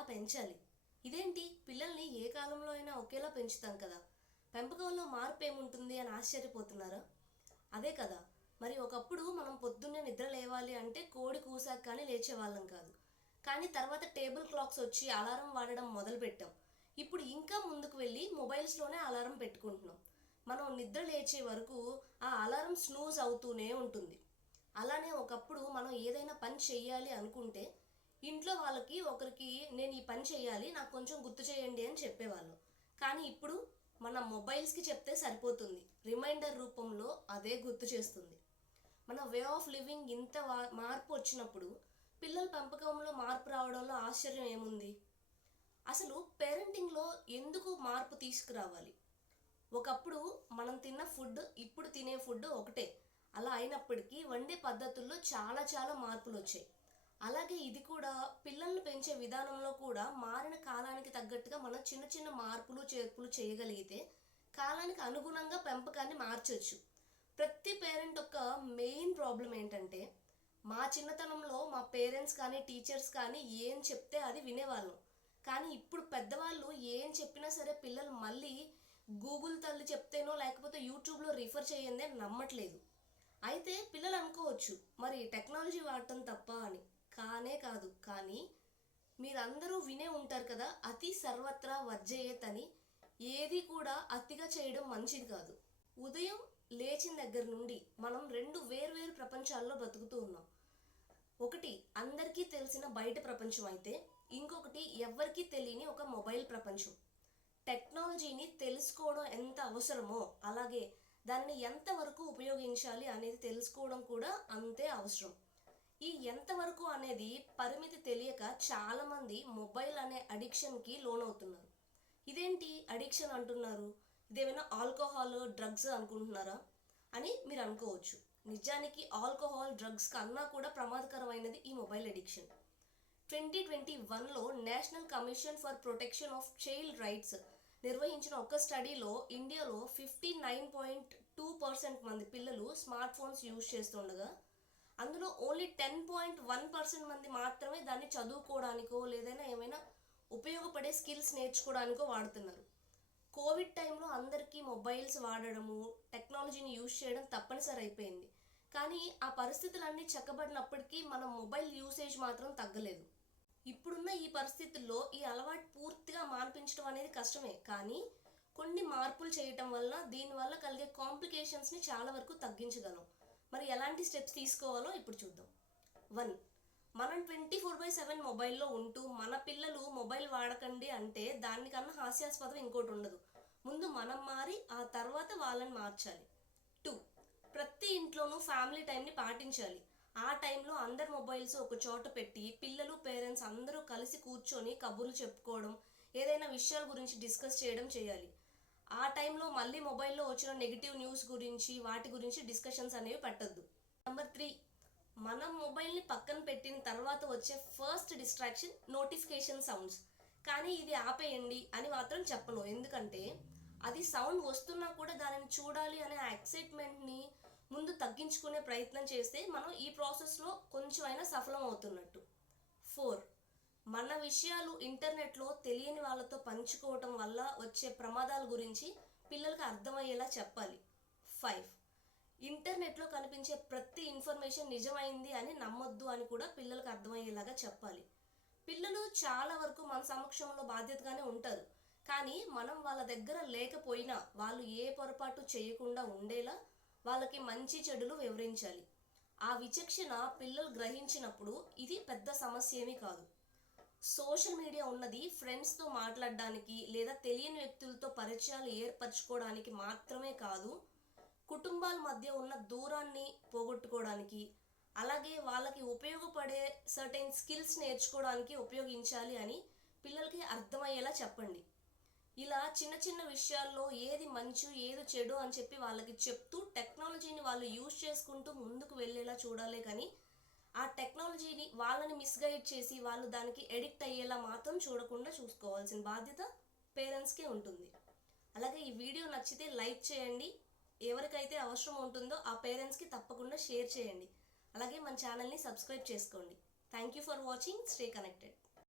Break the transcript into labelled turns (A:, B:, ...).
A: అలా పెంచాలి. ఇదేంటి? పిల్లల్ని ఏ కాలంలో అయినా ఒకేలా పెంచుతాం కదా. పెంపకంలో మార్పు ఏముంటుంది అని ఆశ్చర్యపోతున్నారా? అదే కదా. మరి ఒకప్పుడు మనం పొద్దున్నే నిద్ర లేవాలి అంటే కోడి కూసాక కానీ లేచేవాళ్ళం కాదు. కానీ తర్వాత టేబుల్ క్లాక్స్ వచ్చి అలారం వాడడం మొదలుపెట్టాం. ఇప్పుడు ఇంకా ముందుకు వెళ్ళి మొబైల్స్లోనే అలారం పెట్టుకుంటున్నాం. మనం నిద్ర లేచే వరకు ఆ అలారం స్నూజ్ అవుతూనే ఉంటుంది. అలానే ఒకప్పుడు మనం ఏదైనా పని చెయ్యాలి అనుకుంటే ఇంట్లో వాళ్ళకి ఒకరికి నేను ఈ పని చేయాలి నాకు కొంచెం గుర్తు చేయండి అని చెప్పేవాళ్ళు. కానీ ఇప్పుడు మన మొబైల్స్కి చెప్తే సరిపోతుంది. రిమైండర్ రూపంలో అదే గుర్తు చేస్తుంది. మన వే ఆఫ్ లివింగ్ ఇంత మార్పు వచ్చినప్పుడు పిల్లల పెంపకంలో మార్పు రావడంలో ఆశ్చర్యం ఏముంది? అసలు పేరెంటింగ్లో ఎందుకు మార్పు తీసుకురావాలి? ఒకప్పుడు మనం తిన్న ఫుడ్ ఇప్పుడు తినే ఫుడ్ ఒకటే. అలా అయినప్పటికీ వండే పద్ధతుల్లో చాలా చాలా మార్పులు వచ్చాయి. అలాగే ఇది కూడా పిల్లల్ని పెంచే విధానంలో కూడా మారిన కాలానికి తగ్గట్టుగా మనం చిన్న చిన్న మార్పులు చేర్పులు చేయగలిగితే కాలానికి అనుగుణంగా పెంపకాన్ని మార్చవచ్చు ప్రతి పేరెంట్ యొక్క మెయిన్ ప్రాబ్లం ఏంటంటే మా చిన్నతనంలో మా పేరెంట్స్ కానీ టీచర్స్ కానీ ఏం చెప్తే అది వినేవాళ్ళం. కానీ ఇప్పుడు పెద్దవాళ్ళు ఏం చెప్పినా సరే పిల్లలు మళ్ళీ గూగుల్ తల్లి చెప్తేనో లేకపోతే యూట్యూబ్లో రిఫర్ చేయందే నమ్మట్లేదు. అయితే పిల్లలు అనుకోవచ్చు మరి టెక్నాలజీ వాడటం తప్ప అని. కానే కాదు కానీ మీరందరూ వినే ఉంటారు కదా అతి సర్వత్రా వర్జయేత్ అని ఏది కూడా అతిగా చేయడం మంచిది కాదు. ఉదయం లేచిన దగ్గర నుండి మనం రెండు వేర్వేరు ప్రపంచాల్లో బతుకుతూ ఉన్నాం. ఒకటి అందరికీ తెలిసిన బయట ప్రపంచం అయితే ఇంకొకటి ఎవ్వరికీ తెలియని ఒక మొబైల్ ప్రపంచం. టెక్నాలజీని తెలుసుకోవడం ఎంత అవసరమో అలాగే దానిని ఎంతవరకు ఉపయోగించాలి అనేది తెలుసుకోవడం కూడా అంతే అవసరం. ఈ ఎంతవరకు అనేది పరిమితి తెలియక చాలామంది మొబైల్ అనే అడిక్షన్కి లోనవుతున్నారు. ఇదేంటి అడిక్షన్ అంటున్నారు? ఇదేమైనా ఆల్కహాల్ డ్రగ్స్ అనుకుంటున్నారా? అని మీరు అనుకోవచ్చు. నిజానికి ఆల్కహాల్ డ్రగ్స్ కన్నా కూడా ప్రమాదకరమైనది ఈ మొబైల్ అడిక్షన్. ట్వంటీ ట్వంటీ వన్లో national commission for protection of child rights నిర్వహించిన ఒక స్టడీలో ఇండియాలో fifty nine point two percent మంది పిల్లలు స్మార్ట్ ఫోన్స్ యూజ్ చేస్తుండగా అందులో only ten point one percent మంది మాత్రమే దాన్ని చదువుకోవడానికో లేదైనా ఏమైనా ఉపయోగపడే స్కిల్స్ నేర్చుకోవడానికో వాడుతున్నారు. కోవిడ్ టైంలో అందరికీ మొబైల్స్ వాడడము టెక్నాలజీని యూజ్ చేయడం తప్పనిసరి అయిపోయింది. కానీ ఆ పరిస్థితులన్నీ చక్కబడినప్పటికీ మన మొబైల్ యూసేజ్ మాత్రం తగ్గలేదు. ఇప్పుడున్న ఈ పరిస్థితుల్లో ఈ అలవాటు పూర్తిగా మార్పించడం అనేది కష్టమే. కానీ కొన్ని మార్పులు చేయటం వల్ల దీనివల్ల కలిగే కాంప్లికేషన్స్ని చాలా వరకు తగ్గించగలం. మరి ఎలాంటి స్టెప్స్ తీసుకోవాలో ఇప్పుడు చూద్దాం. వన్ మనం ట్వంటీ ఫోర్ బై సెవెన్ మొబైల్లో ఉంటూ మన పిల్లలు మొబైల్ వాడకండి అంటే దానికన్నా హాస్యాస్పదం ఇంకోటి ఉండదు. ముందు మనం మారి ఆ తర్వాత వాళ్ళని మార్చాలి. టూ ప్రతి ఇంట్లోనూ ఫ్యామిలీ టైంని పాటించాలి. ఆ టైంలో అందరి మొబైల్స్ ఒక చోట పెట్టి పిల్లలు పేరెంట్స్ అందరూ కలిసి కూర్చొని కబుర్లు చెప్పుకోవడం ఏదైనా విషయాల గురించి డిస్కస్ చేయడం చేయాలి. ఆ టైంలో మళ్ళీ మొబైల్లో వచ్చిన నెగిటివ్ న్యూస్ గురించి వాటి గురించి డిస్కషన్స్ అనేవి పెట్టద్దు. నెంబర్ త్రీ మనం మొబైల్ని పక్కన పెట్టిన తర్వాత వచ్చే ఫస్ట్ డిస్ట్రాక్షన్ నోటిఫికేషన్ సౌండ్స్ కానీ ఇది ఆపేయండి అని మాత్రం చెప్పను. ఎందుకంటే అది సౌండ్ వస్తున్నా కూడా దానిని చూడాలి అనే ఎక్సైట్మెంట్ని ముందు తగ్గించుకునే ప్రయత్నం చేస్తే మనం ఈ ప్రాసెస్లో కొంచెమైనా సఫలం అవుతున్నట్టు. ఫోర్ విషయాలు ఇంటర్నెట్లో తెలియని వాళ్ళతో పంచుకోవటం వల్ల వచ్చే ప్రమాదాల గురించి పిల్లలకు అర్థమయ్యేలా చెప్పాలి. ఫైవ్ ఇంటర్నెట్లో కనిపించే ప్రతి ఇన్ఫర్మేషన్ నిజమైంది అని నమ్మొద్దు అని కూడా పిల్లలకు అర్థమయ్యేలాగా చెప్పాలి. పిల్లలు చాలా వరకు మన సమక్షంలో బాధ్యతగానే ఉంటారు. కానీ మనం వాళ్ళ దగ్గర లేకపోయినా వాళ్ళు ఏ పొరపాటు చేయకుండా ఉండేలా వాళ్ళకి మంచి చెడులు వివరించాలి. ఆ విచక్షణ పిల్లలు గ్రహించినప్పుడు ఇది పెద్ద సమస్య ఏమీ కాదు. సోషల్ మీడియా ఉన్నది ఫ్రెండ్స్తో మాట్లాడడానికి లేదా తెలియని వ్యక్తులతో పరిచయాలు ఏర్పరచుకోవడానికి మాత్రమే కాదు కుటుంబాల మధ్య ఉన్న దూరాన్ని పోగొట్టుకోవడానికి అలాగే వాళ్ళకి ఉపయోగపడే సర్టైన్ స్కిల్స్ నేర్చుకోవడానికి ఉపయోగించాలి అని పిల్లలకి అర్థమయ్యేలా చెప్పండి. ఇలా చిన్న చిన్న విషయాల్లో ఏది మంచు ఏది చెడు అని చెప్పి వాళ్ళకి చెప్తూ టెక్నాలజీని వాళ్ళు యూజ్ చేసుకుంటూ ముందుకు వెళ్ళేలా చూడాలి కానీ ఆ టెక్నాలజీని వాళ్ళని మిస్గైడ్ చేసి వాళ్ళు దానికి ఎడిక్ట్ అయ్యేలా మాత్రం చూడకుండా చూసుకోవాల్సిన బాధ్యత పేరెంట్స్కే ఉంటుంది. అలాగే ఈ వీడియో నచ్చితే లైక్ చేయండి. ఎవరికైతే అవసరం ఉంటుందో ఆ పేరెంట్స్కి తప్పకుండా షేర్ చేయండి. అలాగే మన ఛానల్ని సబ్స్క్రైబ్ చేసుకోండి. Thank you for watching stay connected